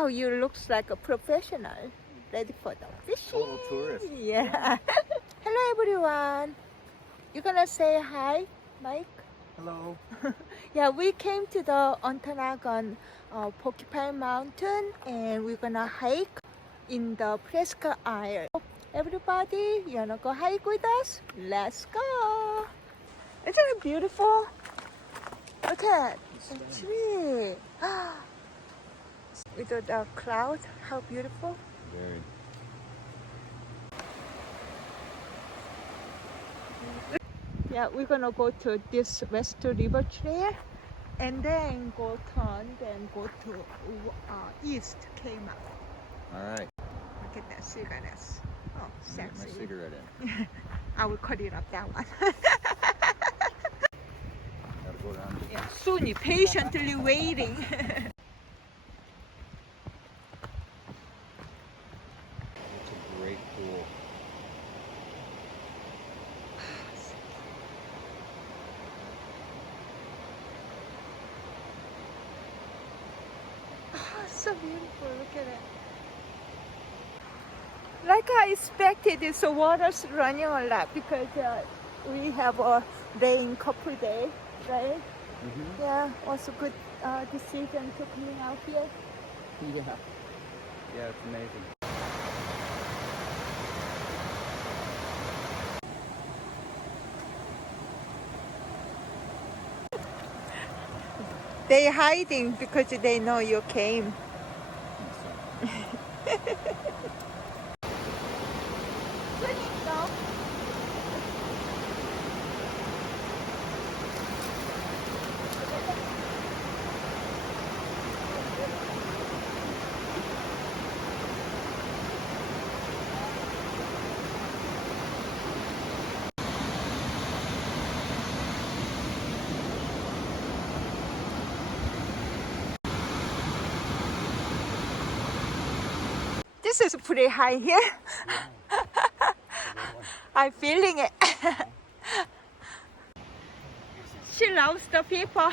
Wow, you looks like a professional. Ready for the fishing. Total tourist. Yeah. Hello everyone. You gonna say hi, Mike? Hello. Yeah, we came to the Ontonagon Porcupine Mountain and we're gonna hike in the Presque Isle. Everybody, you wanna go hike with us? Let's go. Isn't it beautiful? Look at the tree. With the cloud, how beautiful. Very. Yeah, we're gonna go to this West River Trail and then go turn, then go to East came up. All right. Look at that cigarettes. Oh, Get my sexy. cigarette in. I will cut it up that one. Gotta go down. Yeah, Suni patiently waiting. It's a great pool. Oh, so beautiful. Look at it. Like I expected, it's the water's running a lot because we have a rain couple days, right? Mm-hmm. Yeah, also good decision to coming out here. Yeah. Yeah, it's amazing. They hiding because they know you came. This is pretty high here. I'm feeling it. She loves the people.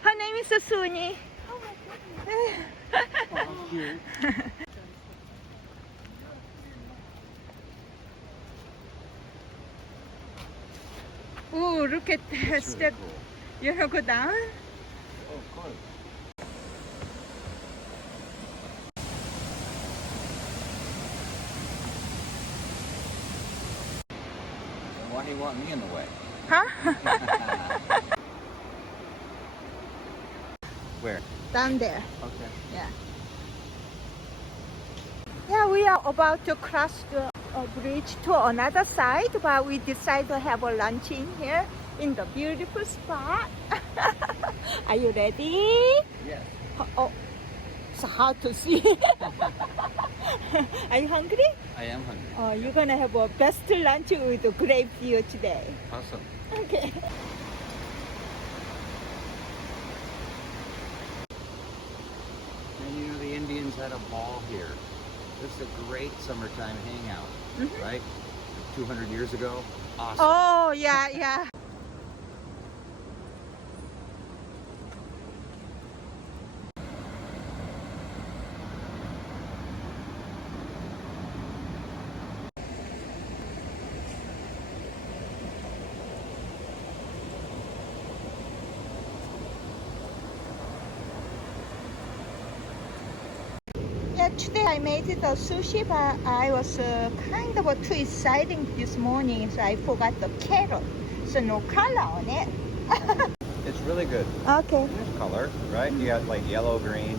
Her name is Suni. Ooh, look at that Really step. cool. You wanna go down? Oh, of course. Why do you want me in the way? Huh? Where? Down there. Okay. Yeah. Yeah, we are about to cross the bridge to another side, but we decided to have a lunch in here in the beautiful spot. Are you ready? Yes. Oh, it's hard to see. Are you hungry? I am hungry. Oh, you're gonna have a best lunch with a great view today. Awesome. Okay. And you know, the Indians had a ball here. This is a great summertime hangout, right? 200 years ago. Awesome. Oh, yeah, yeah. Yeah, today I made the sushi, but I was kind of too exciting this morning, so I forgot the carrot. So no color on it. It's really good. Okay. There's color, right? You got like yellow, green.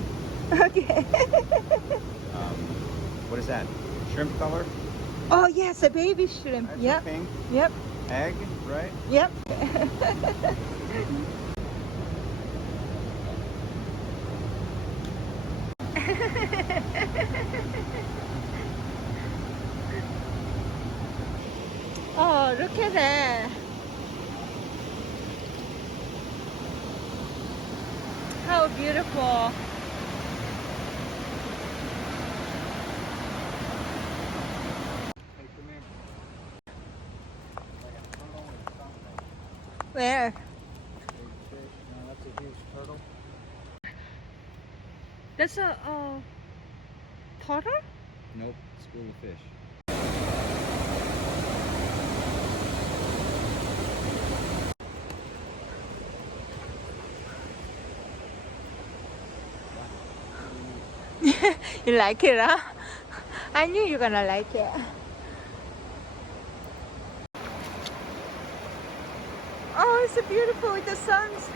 Okay. What is that? Shrimp color? Oh yes, a baby shrimp. That's Yep. pink. Yep. Egg, right? Yep. Oh, look at that. How beautiful. Hey, come here. Like a turtle or something. Where? Big fish. No, that's a huge turtle. That's a turtle? Nope, school of fish. You like it, huh? I knew you're gonna like it. Oh, it's so beautiful with the suns.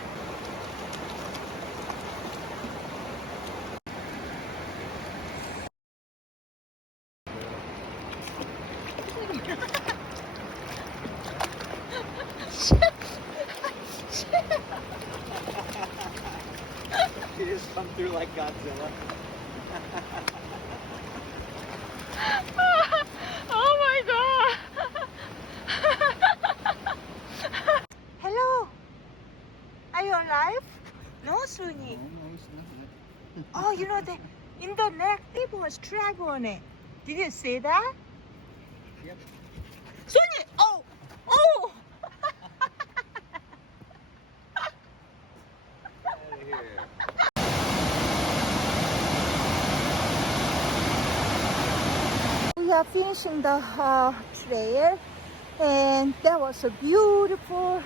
She just come through like Godzilla. Oh my god! Hello! Are you alive? No, Sunny. Oh, you know that in the neck there was drag on it. Did you see that? Yep. Sunny! Oh! Oh! Out of here. We are finishing the trail, and that was a beautiful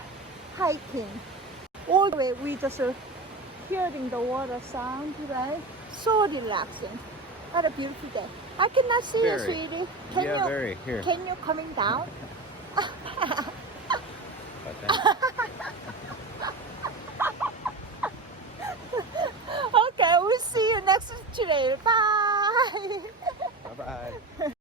hiking. All the way we just hearing the water sound, right? So relaxing. What a beautiful day. I cannot see you, Very. sweetie. Yeah, very. Here. Can you coming down? About that. Okay, we'll see you next trail. Bye. Bye-bye.